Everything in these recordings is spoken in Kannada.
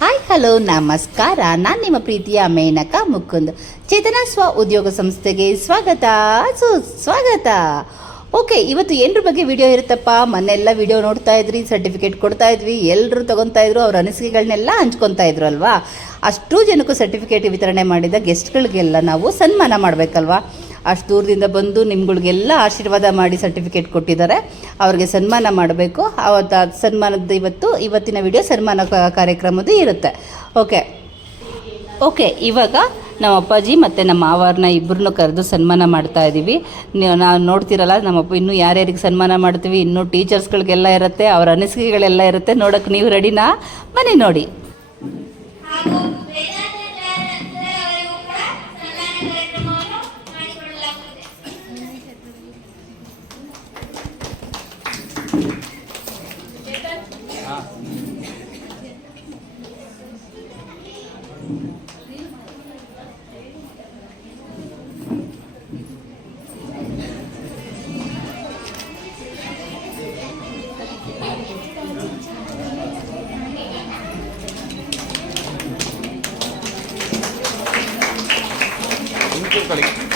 ಹಾಯ್ ಹಲೋ ನಮಸ್ಕಾರ. ನಾನು ನಿಮ್ಮ ಪ್ರೀತಿಯ ಮೇನಕಾ ಮುಕುಂದ್. ಚೇತನ ಸ್ವ ಉದ್ಯೋಗ ಸಂಸ್ಥೆಗೆ ಸ್ವಾಗತ. ಓಕೆ, ಇವತ್ತು ಏನರ ಬಗ್ಗೆ ವಿಡಿಯೋ ಇರುತ್ತಪ್ಪ. ಮೊನ್ನೆಲ್ಲ ವಿಡಿಯೋ ನೋಡ್ತಾ ಇದ್ರಿ, ಸರ್ಟಿಫಿಕೇಟ್ ಕೊಡ್ತಾ ಇದ್ವಿ, ಎಲ್ಲರೂ ತೊಗೊತಾ ಇದ್ರು, ಅವ್ರ ಅನಿಸಿಕೆಗಳನ್ನೆಲ್ಲ ಹಂಚ್ಕೊತಾ ಇದ್ರು ಅಲ್ವಾ. ಅಷ್ಟು ಜನಕ್ಕೂ ಸರ್ಟಿಫಿಕೇಟ್ ವಿತರಣೆ ಮಾಡಿದ ಗೆಸ್ಟ್ಗಳಿಗೆಲ್ಲ ನಾವು ಸನ್ಮಾನ ಮಾಡಬೇಕಲ್ವಾ. ಅಷ್ಟು ದೂರದಿಂದ ಬಂದು ನಿಮ್ಗಳಿಗೆಲ್ಲ ಆಶೀರ್ವಾದ ಮಾಡಿ ಸರ್ಟಿಫಿಕೇಟ್ ಕೊಟ್ಟಿದ್ದಾರೆ, ಅವ್ರಿಗೆ ಸನ್ಮಾನ ಮಾಡಬೇಕು. ಅವತ್ತು ಸನ್ಮಾನದ ಇವತ್ತಿನ ವಿಡಿಯೋ ಸನ್ಮಾನ ಕಾರ್ಯಕ್ರಮದ್ದು ಇರುತ್ತೆ. ಓಕೆ, ಇವಾಗ ನಮ್ಮ ಅಪ್ಪಾಜಿ ಮತ್ತು ನಮ್ಮ ಮಾವರನ್ನ ಇಬ್ಬರನ್ನೂ ಕರೆದು ಸನ್ಮಾನ ಮಾಡ್ತಾ ಇದ್ದೀವಿ. ನಾವು ನೋಡ್ತಿರಲ್ಲ, ನಮ್ಮಪ್ಪ ಇನ್ನೂ ಯಾರ್ಯಾರಿಗೆ ಸನ್ಮಾನ ಮಾಡ್ತೀವಿ, ಇನ್ನೂ ಟೀಚರ್ಸ್ಗಳಿಗೆಲ್ಲ ಇರುತ್ತೆ, ಅವ್ರ ಅನಿಸಿಕೆಗಳೆಲ್ಲ ಇರುತ್ತೆ. ನೋಡೋಕ್ಕೆ ನೀವು ರೆಡಿನಾ? ಬನ್ನಿ ನೋಡಿ.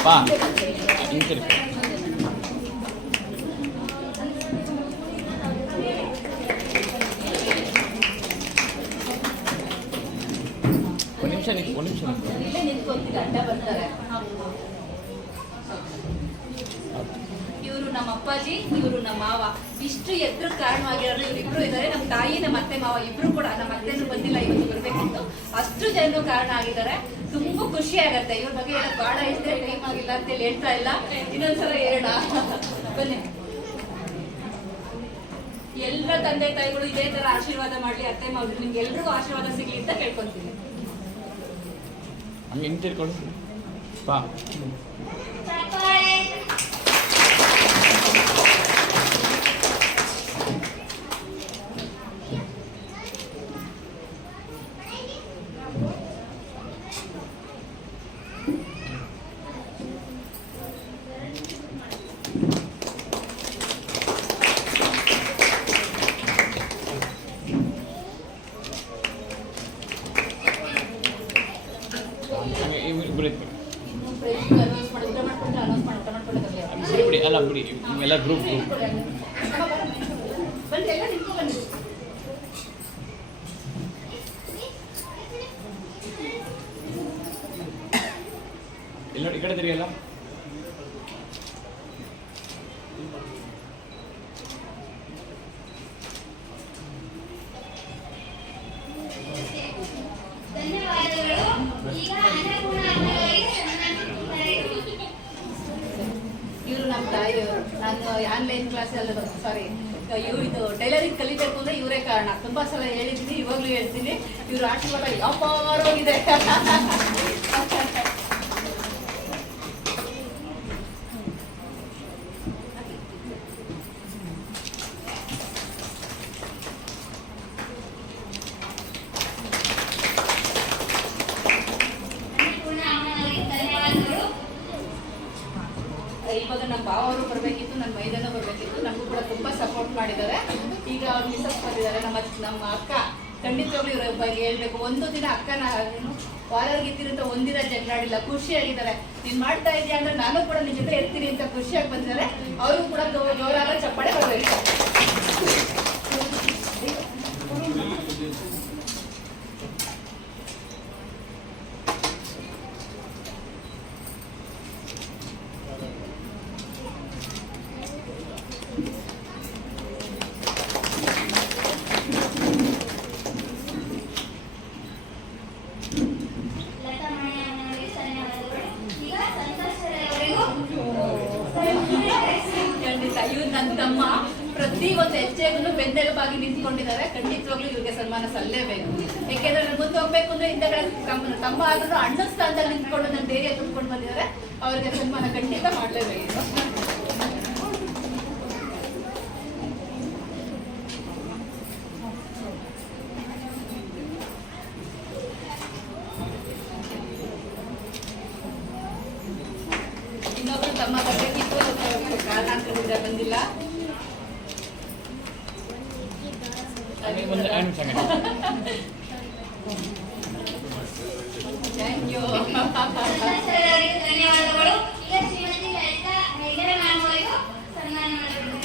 ಬಾ ಒಂದು ನಿಮಿಷ ಇವರು ನಮ್ಮ ಅಪ್ಪಾಜಿ, ಇವರು ನಮ್ಮ ಮಾವ. ಇಷ್ಟು ಎದ್ರು ಕಾರಣವಾಗಿರೋರು ಇವರಿಬ್ರು ಇದ್ದಾರೆ. ನಮ್ಮ ತಾಯಿ, ನಮ್ಮ ಅತ್ತೆ ಮಾವ ಇಬ್ರು ಕೂಡ. ನಮ್ಮ ಅತ್ತೆನೂ ಬಂದಿಲ್ಲ, ಇವತ್ತು ಬರ್ಬೇಕಿತ್ತು. ಅಷ್ಟು ಜನರು ಕಾರಣ ಆಗಿದ್ದಾರೆ. ತುಂಬಾ ಖುಷಿ ಆಗತ್ತೆ. ಇವ್ರ ಬಗ್ಗೆ ಹೇಳಕ್ ಬಾಳ ಇದ್ರೆ ಟೈಮ್ ಆಗಿಲ್ಲ ಅಂತೇಳಿ ಹೇಳ್ತಾ ಇಲ್ಲ. ಇನ್ನೊಂದ್ಸಲ ಹೇಳೋಣ, ಬನ್ನಿ. ಎಲ್ಲ ತಂದೆ ತಾಯಿಗಳು ಇದೇ ತರ ಆಶೀರ್ವಾದ ಮಾಡ್ಲಿ, ಅತ್ತೆ ಮಾವ ನಿಮ್ಗೆ ಎಲ್ರಿಗೂ ಆಶೀರ್ವಾದ ಸಿಗ್ಲಿ ಅಂತ ಕೇಳ್ಕೊಂತೀನಿ. ಬಾ ಬಿಡಿ ಅಲ್ಲ ಬಿಡಿ, ಎಲ್ಲ ಗ್ರೂಪ್ ಎಲ್ಲ ಈ ಕಡೆ ತಿರುಗಲ್ಲ. ಇವರು ನಮ್ಮ ತಾಯಿಯವರು. ನಾನು ಆನ್ಲೈನ್ ಕ್ಲಾಸ್ ಎಲ್ಲ ಇದು ಟೈಲರಿಂಗ್ ಕಲಿಬೇಕು ಅಂದ್ರೆ ಇವರೇ ಕಾರಣ. ತುಂಬಾ ಸಲ ಹೇಳಿದ್ದೀನಿ, ಇವಾಗ್ಲೂ ಹೇಳ್ತೀನಿ. ಇವ್ರ ಆಶೀರ್ವಾದ ವ್ಯಾಪಾರವಾಗಿದೆ. ಇವಾಗ ನಮ್ಮ ಭಾವ ಅವರು ಬರಬೇಕಿತ್ತು, ನನ್ನ ಮೈದನ ಬರಬೇಕಿತ್ತು. ನಮಗೂ ಕೂಡ ತುಂಬಾ ಸಪೋರ್ಟ್ ಮಾಡಿದ್ದಾರೆ. ಈಗ ಅವ್ರು ಮಿಸಸ್ ಬಂದಿದ್ದಾರೆ. ನಮ್ಮ ಅಕ್ಕ ಖಂಡಿತವಾಗ್ಲೂ ಇವ್ರ ಬಗ್ಗೆ ಹೇಳ್ಬೇಕು. ಒಂದು ದಿನ ಅಕ್ಕನ ವಾರಗಿತ್ತಿರಂತ ಒಂದಿನ ಜಗಳಾಡಿಲ್ಲ, ಖುಷಿಯಾಗಿದ್ದಾರೆ. ನೀನ್ ಮಾಡ್ತಾ ಇದೀಯ ಅಂದ್ರೆ ನಾನು ಕೂಡ ನಿನ್ ಜೊತೆ ಇರ್ತೀನಿ ಅಂತ ಖುಷಿಯಾಗಿ ಬಂದಿದ್ದಾರೆ. ಅವರು ಕೂಡ ಜೋರಾದ ಚಪ್ಪಾಳೆ ಬರಬೇಕು. ಇವ್ರು ನನ್ನ ತಮ್ಮ. ಪ್ರತಿ ಒಂದು ಹೆಜ್ಜೆಗೂ ಬೆನ್ನೆಲುಬಾಗಿ ನಿಂತ್ಕೊಂಡಿದ್ದಾರೆ. ಖಂಡಿತವಾಗ್ಲೂ ಇವ್ರಿಗೆ ಸನ್ಮಾನ ಸಲ್ಲೇಬೇಕು. ಯಾಕೆಂದ್ರೆ ನಾನು ಮುಂದೆ ಹೋಗ್ಬೇಕು ಅಂದ್ರೆ ಹಿಂದೆಗಡೆ ತಮ್ಮ ಆದ್ರೂ ಅಣ್ಣ ಸ್ಥಾನದಲ್ಲಿ ನಿಂತ್ಕೊಂಡು ನನ್ನ ಧೈರ್ಯ ತುಂಬಿಕೊಂಡು ಬಂದಿದ್ದಾರೆ. ಅವ್ರಿಗೆ ಸನ್ಮಾನ ಖಂಡಿತ ಮಾಡಲೇಬೇಕು. ಇನ್ನೊಬ್ರು ತಮ್ಮ ಬರಬೇಕಿತ್ತು, ಕಾರಣಾಂತರದಿಂದ ಬಂದಿಲ್ಲ. ಧನ್ಯವಾದಗಳು. ಈಗ ಶ್ರೀಮತಿ ಲಲಿತಾ ಹೈದರ ಮ್ಯಾಮ್ ಅವರಿಗೂ ಸನ್ಮಾನ ಮಾಡಬೇಕು.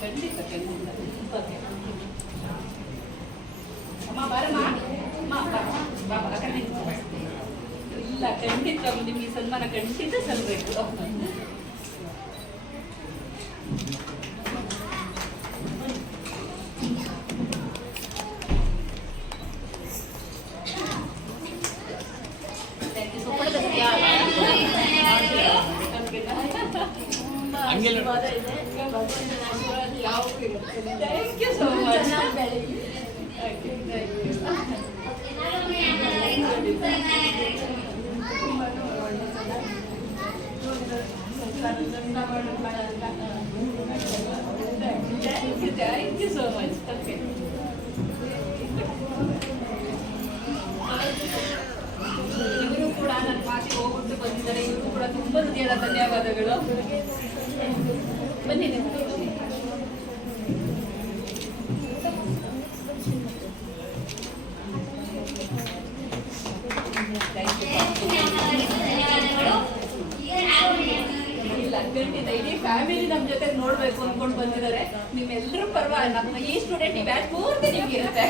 ಖಂಡಿತ ಖಂಡಿತ. ಓಕೆ ಅಮ್ಮ ಬಾರಮ್ಮ. ಅಮ್ಮ ಬಾಬಾ ಖಂಡಿತ ಇಲ್ಲ ಖಂಡಿತ ನಿಮಗೆ ಸನ್ಮಾನ ಖಂಡಿತ ಸಲ್ಲಬೇಕು. ಹಂಗೆ thank you so much. Thank you so much. Okay ಇವರು ಕೂಡ ನನ್ನ ಮಾತಿಗೆ ಹೋಗ್ಬಿಟ್ಟು ಬಂದಿದ್ದಾರೆ. ಇವರು ಕೂಡ ತುಂಬ ಹೃದಯದ ಧನ್ಯವಾದಗಳು. ಬನ್ನಿ ನೀವು. ಧನ್ಯವಾದಗಳು. ಈಗ ನಾವು ಇಲ್ಲ ಖಂಡಿತ ಇಡೀ ಫ್ಯಾಮಿಲಿ ನಮ್ಮ ಜೊತೆ ನೋಡ್ಬೇಕು ಅನ್ಕೊಂಡು ಬಂದಿದ್ದಾರೆ. ನಿಮ್ಮೆಲ್ಲರೂ ಪರವಾಗಿ ನಮ್ಮ ಈ ಸ್ಟೂಡೆಂಟ್ ಈ ಬ್ಯಾಚ್ ಪೂರ್ತಿ ನಿಮ್ಗೆ ಇರುತ್ತೆ.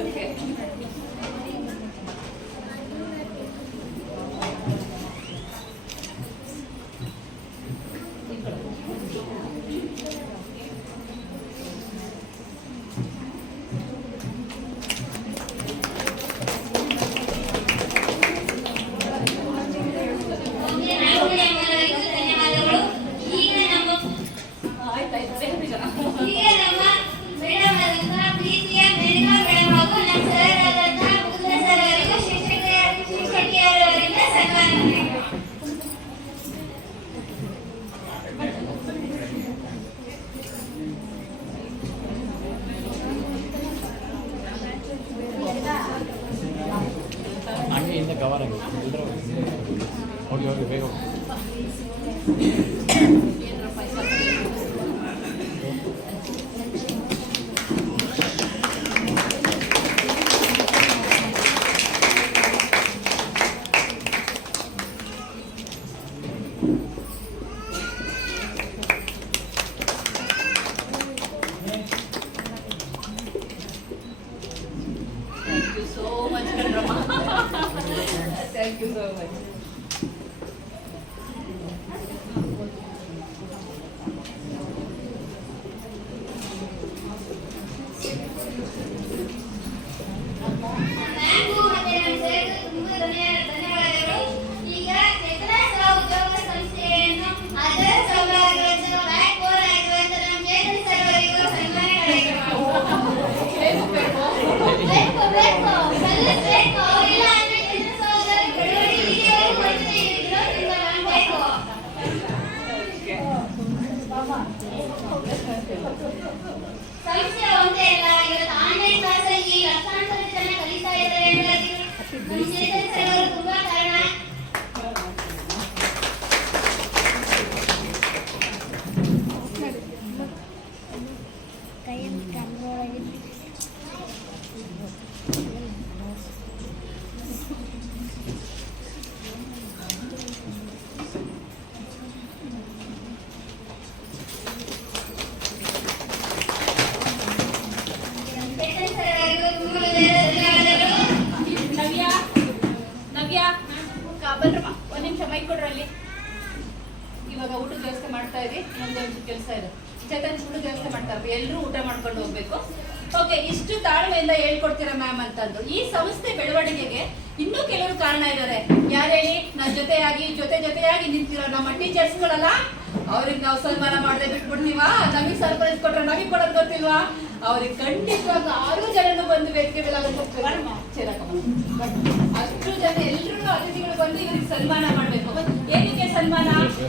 ಓಕೆ ಧನ್ಯವಾದಗಳು. ಈಗ ನಮ್ಮ ಆಯ್ತಾಯ್ತು ಬೇಗ ಬೇಗ. ಈಗ ನಮ್ಮ ಮೇಡಮ್ ಆದಂತಹ ಪ್ರೀತಿಯ ಮೇಡಮ್ ಹಾಗೂ ನಮ್ಮ ಸರ್ ಆದಂತಹ ಮುಕುಂದ ಸರ್ ಅವರಿಗೂ ಶಿಕ್ಷಕಿಯರವರಿಂದ ಸನ್ಮಾನ ಮಾಡಬೇಕು. ಹಂಗೆಯಿಂದ ಕವರ್ ಆಗಿ ಎಲ್ಲರೂ ಹೋಗಿ ಹೋಗಿ ಬೇಗ ಹೋಗಿ. Thank you so much, Kandrama. Thank you so much. ಮ್ಯಾಮ್ಗೂ ಮತ್ತೆ ನಮ್ಮ ಸರ್ಗೂ ತುಂಬಾ ಧನ್ಯವಾದಗಳು. ಈಗ ಚೇತನ ಸಹ ಉದ್ಯೋಗ ಸಂಸ್ಥೆಯನ್ನು ಅದರ ಸೌಲಭ್ಯಗಳನ್ನು ಬ್ಯಾಕ್ ಬೋರ್ ಆಗಿರುವಂತಹ ನಮ್ಮ ಚೇತನ ಸರ್ ಅವರಿಗೂ ಸನ್ಮಾನ ಮಾಡಬೇಕು. ಬೇಕು ಸಲ್ಲಿಸಬೇಕು. ಇಲ್ಲ ಅಂದ್ರೆ ಚೇತನ ಸಹೋದರ ಇಲ್ಲಿಯವರೆಗೂ ಬರ್ತಿದೆ ಇರೋದ್ರಿಂದ ಮಾಡಬೇಕು. ಸಂಸ್ಥೆ ಒಂದೇ ಅಲ್ಲ, ಇವತ್ತು ಆನ್ಲೈನ್ ಕ್ಲಾಸಲ್ಲಿ ಲಕ್ಷಾಂತರ ಜನ ಕಲಿತಾ ಇದ್ದಾರೆ ಅನ್ನೋದಕ್ಕೆ ನಮ್ಮ ಚೇತನ್ ಸರ್ ಅವರು ತುಂಬಾ ಕಾರಣ. ಚೇತನ್ ಸರ್ ಅವರಿಗೂ ತುಂಬಾ ಧನ್ಯವಾದಗಳು. ನವ್ಯ ನವ್ಯ ಬನ್ರಮ್ಮ ಒಂದ್ ನಿಮಿಷ ಮೈಕ್ ಕೊಡ್ರಲ್ಲಿ. ಇವಾಗ ಊಟದ ವ್ಯವಸ್ಥೆ ಮಾಡ್ತಾ ಇರಿ. ಇನ್ನೊಂದು ಕೆಲಸ ಇದೆ. ಚೇತನ್ ಊಟದ ವ್ಯವಸ್ಥೆ ಮಾಡ್ತಾ ಇರ್ಬೇಕು. ಎಲ್ಲರೂ ಊಟ ಮಾಡ್ಕೊಂಡು ಹೋಗ್ಬೇಕು. ಓಕೆ ಇಷ್ಟು ತಾಳ್ಮೆಯಿಂದ ಹೇಳ್ಕೊಡ್ತೀರಾ ಮ್ಯಾಮ್ ಅಂತಂದು. ಈ ಸಂಸ್ಥೆ ಬೆಳವಣಿಗೆಗೆ ಇನ್ನೂ ಕೆಲವರು ಕಾರಣ ಇದ್ದಾರೆ. ಯಾರು ಹೇಳಿ? ನನ್ನ ಜೊತೆಯಾಗಿ ನಿಂತಿರೋ ನಮ್ಮ ಟೀಚರ್ಸ್ಗಳಲ್ಲ, ಅವ್ರಿಗೆ ನಾವು ಸನ್ಮಾನ ಮಾಡದೆ ಬಿಟ್ಬಿಡ್ತೀವಾ? ನಮಗೆ ಸರ್ಪ್ರೈಸ್ ಕೊಟ್ರೆ ನಮಗೆ ಕೊಡೋದು ಗೊತ್ತಿಲ್ವಾ? ಅವ್ರಿಗೆ ಖಂಡಿತವಾಗ 6 ಜನನು ಬಂದು ವೇದಿಕೆ ಮೇಲೆ ಅಷ್ಟು ಜನ ಎಲ್ಲರೂ ಅತಿಥಿಗಳು ಬಂದು ಇವ್ರಿಗೆ ಸನ್ಮಾನ ಮಾಡಬೇಕು. ಏನಕ್ಕೆ ಸನ್ಮಾನ?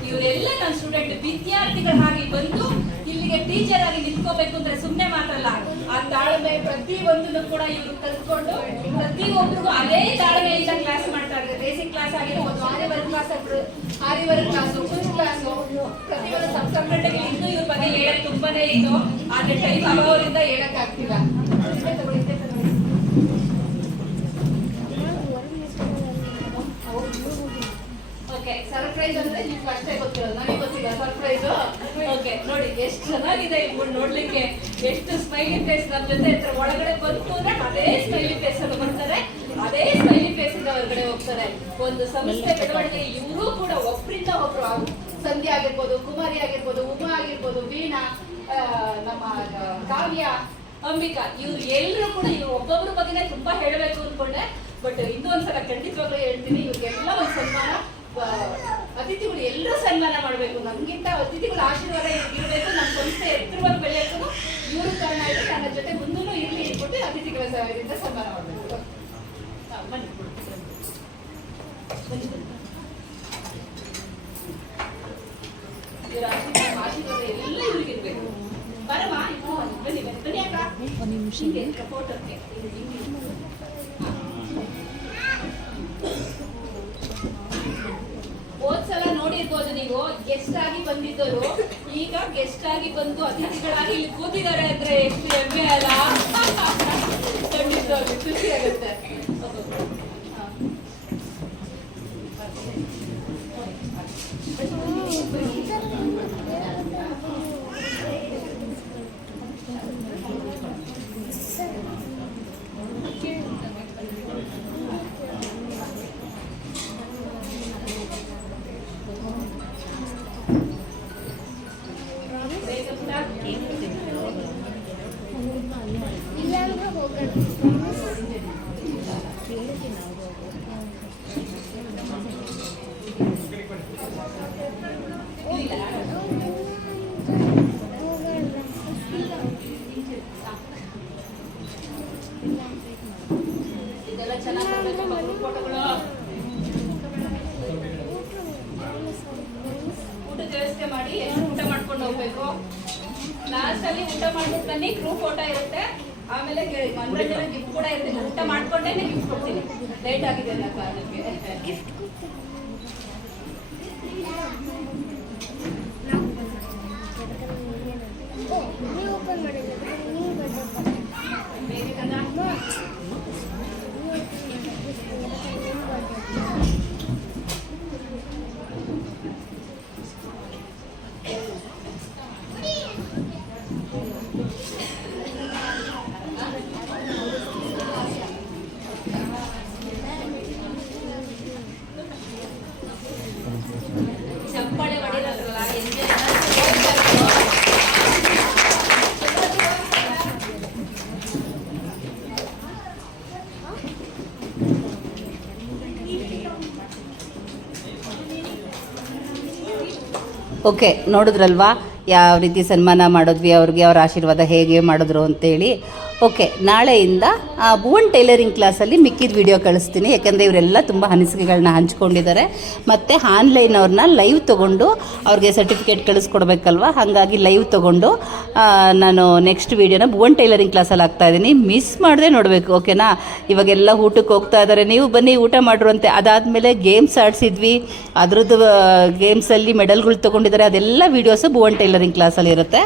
ಇವರೆಲ್ಲ ನನ್ನ ಸ್ಟೂಡೆಂಟ್ ವಿದ್ಯಾರ್ಥಿಗಳ ಹಾಗೆ ಬಂದು ಇಲ್ಲಿಗೆ ಟೀಚರ್ ಆಗಿ ನಿಂತ್ಕೋಬೇಕು ಅಂದ್ರೆ ಸುಮ್ಮನೆ ಮಾತಲ್ಲ. ಆ ತಾಳ್ಮೆ ಪ್ರತಿ ಒಂದನ್ನು ಕೂಡ ಇವರು ಕಲ್ತ್ಕೊಂಡು ಪ್ರತಿಯೊಬ್ಬರಿಗೂ ಅದೇ ತಾಳ್ಮೆಯಿಂದ ಕ್ಲಾಸ್ ಮಾಡ್ತಾ ಇದ್ದಾರೆ. ಬೇಸಿಕ್ ಕ್ಲಾಸ್ ಆಗಿರ್ಬೋದು, ಆರ್ಯವರ್ಗ ಕ್ಲಾಸು, ಫುಲ್ ಕ್ಲಾಸು, ಪ್ರತಿಯೊಂದು ಸಬ್ಸಬ್ಜೆಕ್ಟ್ಗೆ ಇನ್ನೂ ಇವ್ರ ಬಗ್ಗೆ ಹೇಳಕ್ ತುಂಬಾನೇ ಇತ್ತು. ಆದ್ರೆ ಟೈಮ್ ಅಭಾವದಿಂದ ಹೇಳಕ್ ಆಗ್ತಿಲ್ಲ. ತಗೊಳ್ಳಿ. ಇದೆ ಇವ್ರು ನೋಡ್ಲಿಕ್ಕೆ. ಎಷ್ಟು ಸ್ಮೈಲಿ ಫೇಸ್ ನಮ್ಮ ಜೊತೆ ಇರ್ತಾರೆ. ಒಳಗಡೆ ಬಂತು ಅಂದ್ರೆ ಅದೇ ಸ್ಮೈಲಿ ಫೇಸ್ ಅಲ್ಲಿ ಬರ್ತಾರೆ, ಅದೇ ಸ್ಮೈಲಿ ಫೇಸ್ ಇಂದ ಹೊರಗಡೆ ಹೋಗ್ತಾರೆ. ಒಂದು ಸಂಸ್ಥೆ ಬೆಳವಣಿಗೆ ಇವರು ಕೂಡ ಒಬ್ಬರಿಂದ ಒಬ್ರು, ಸಂಧ್ಯಾ ಆಗಿರ್ಬೋದು, ಕುಮಾರಿ ಆಗಿರ್ಬೋದು, ಉಮಾ ಆಗಿರ್ಬೋದು, ವೀಣಾ, ನಮ್ಮ ಕಾವ್ಯ, ಅಂಬಿಕಾ, ಇವ್ರು ಎಲ್ಲರೂ ಕೂಡ ಇವ್ರು ಒಬ್ಬೊಬ್ರ ಬಗ್ಗೆನೇ ತುಂಬಾ ಹೇಳಬೇಕು ಅನ್ಕೊಂಡೆ. ಬಟ್ ಇನ್ನೊಂದ್ಸಲ ಖಂಡಿತವಾಗ್ಲೂ ಹೇಳ್ತೀನಿ, ಇವ್ರಿಗೆಲ್ಲ ಒಂದು ಸನ್ಮಾನ, ಅತಿಥಿಗಳು ಎಲ್ಲರೂ ಸನ್ಮಾನ ಮಾಡಬೇಕು. ನಮ್ಗಿಂತ ಅತಿಥಿಗಳ ಆಶೀರ್ವಾದ ಇರಬೇಕು. ನಮ್ಮ ಸಂಸ್ಥೆ ಎತ್ತರವಾಗಿ ಬೆಳೆಯೋಕ್ಕೂ ಇವರು ಕಾರಣ ಇದೆ. ನನ್ನ ಜೊತೆ ಮುಂದೂ ಇರ್ಲಿ ಇಟ್ಬಿಟ್ಟು ಅತಿಥಿಗಳ ಇದರಿಂದ ಸನ್ಮಾನ ಮಾಡಬೇಕು. ಬನ್ನಿ ಇವರ ಆಶೀರ್ವಾದ ಎಲ್ಲ ಇವ್ರಿಗಿರ್ಬೇಕು. ಬರಮ್ಮ, ಬನ್ನಿ ಬನ್ನಿ ಬನ್ನಿ ಅಕ್ಕ, ಒಂದು ನಿಮಿಷ ಫೋಟೋಕ್ಕೆ. ಹೋದ್ಸಲ ನೋಡಿರ್ಬೋದು ನೀವು, ಗೆಸ್ಟ್ ಆಗಿ ಬಂದಿದ್ದರು, ಈಗ ಗೆಸ್ಟ್ ಆಗಿ ಬಂದು ಅತಿಥಿಗಳಾಗಿ ಇಲ್ಲಿ ಕೂತಿದ್ದಾರೆ ಅಂದ್ರೆ ಎಷ್ಟು ಹೆಮ್ಮೆ ಅಲ್ಲ. ಖಂಡಿತವಾಗಿ ಖುಷಿ ಆಗುತ್ತೆ. ಇದೆಲ್ಲ ಚೆನ್ನಾಗಿ ಬರಬೇಕಪ್ಪ ಫೋಟೋಗಳು. ಊಟದ ವ್ಯವಸ್ಥೆ ಮಾಡಿ ಊಟ ಮಾಡ್ಕೊಂಡು ಹೋಗ್ಬೇಕು. ಲಾಸ್ಟ್ ಅಲ್ಲಿ ಊಟ ಮಾಡ್ಬಿಟ್ಟು ಬನ್ನಿ, ಗ್ರೂಪ್ ಫೋಟೋ ಇರುತ್ತೆ. ಆಮೇಲೆ ಮನರಂಜನೆ ಗಿಫ್ಟ್ ಕೂಡ ಇರುತ್ತೆ. ಊಟ ಮಾಡ್ಕೊಂಡೇನೆ ಗಿಫ್ಟ್ ಕೊಡ್ತೀನಿ, ಲೇಟ್ ಆಗಿದೆ ಅನ್ನೋ ಕಾರಣಕ್ಕೆ. ಚಪ್ಪಾಳೆ ಹೊಡಿರಲ್ಲ, ಓಕೆ, ನೋಡಿದ್ರಲ್ವಾ ಯಾವ ರೀತಿ ಸನ್ಮಾನ ಮಾಡಿದ್ವಿ, ಅವ್ರಿಗೆ ಅವ್ರ ಆಶೀರ್ವಾದ ಹೇಗೆ ಮಾಡಿದ್ರು ಅಂತೇಳಿ. ಓಕೆ, ನಾಳೆಯಿಂದ ಭುವನ್ ಟೈಲರಿಂಗ್ ಕ್ಲಾಸಲ್ಲಿ ಮಿಕ್ಕಿದ ವಿಡಿಯೋ ಕಳಿಸ್ತೀನಿ. ಯಾಕೆಂದರೆ ಇವರೆಲ್ಲ ತುಂಬ ಅನಿಸಿಕೆಗಳನ್ನ ಹಂಚ್ಕೊಂಡಿದ್ದಾರೆ. ಮತ್ತು ಆನ್ಲೈನ್ ಅವ್ರನ್ನ ಲೈವ್ ತೊಗೊಂಡು ಅವ್ರಿಗೆ ಸರ್ಟಿಫಿಕೇಟ್ ಕಳಿಸ್ಕೊಡ್ಬೇಕಲ್ವ, ಹಾಗಾಗಿ ಲೈವ್ ತೊಗೊಂಡು ನಾನು ನೆಕ್ಸ್ಟ್ ವೀಡಿಯೋನ ಭುವನ್ ಟೈಲರಿಂಗ್ ಕ್ಲಾಸಲ್ಲಿ ಹಾಕ್ತಾಯಿದ್ದೀನಿ. ಮಿಸ್ ಮಾಡದೆ ನೋಡಬೇಕು, ಓಕೆನಾ. ಇವಾಗೆಲ್ಲ ಊಟಕ್ಕೆ ಹೋಗ್ತಾ ಇದ್ದಾರೆ, ನೀವು ಬನ್ನಿ ಊಟ ಮಾಡಿರುವಂತೆ. ಅದಾದಮೇಲೆ ಗೇಮ್ಸ್ ಆಡಿಸಿದ್ವಿ, ಅದ್ರದ್ದು ಗೇಮ್ಸಲ್ಲಿ ಮೆಡಲ್ಗಳು ತೊಗೊಂಡಿದ್ದಾರೆ. ಅದೆಲ್ಲ ವೀಡಿಯೋಸು ಭುವನ್ ಟೈಲರಿಂಗ್ ಕ್ಲಾಸಲ್ಲಿ ಇರುತ್ತೆ.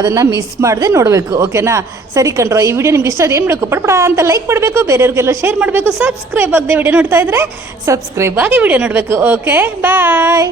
ಅದನ್ನು ಮಿಸ್ ಮಾಡದೆ ನೋಡಬೇಕು, ಓಕೆನಾ. ಸರಿ ಕಣ್ರೋ, ಈ ವಿಡಿಯೋ ನಿಮ್ಗೆ ಇಷ್ಟ ಏನು ಮಾಡಬೇಕು, ಪಡಪಡ ಅಂತ ಲೈಕ್ ಮಾಡಬೇಕು, ಬೇರೆಯವ್ರಿಗೆಲ್ಲ ಶೇರ್ ಮಾಡಬೇಕು. ಸಬ್ಸ್ಕ್ರೈಬ್ ಆಗದೆ ವಿಡಿಯೋ ನೋಡ್ತಾ ಇದ್ರೆ ಸಬ್ಸ್ಕ್ರೈಬ್ ಆಗಿ ವಿಡಿಯೋ ನೋಡಬೇಕು. ಓಕೆ, ಬಾಯ್.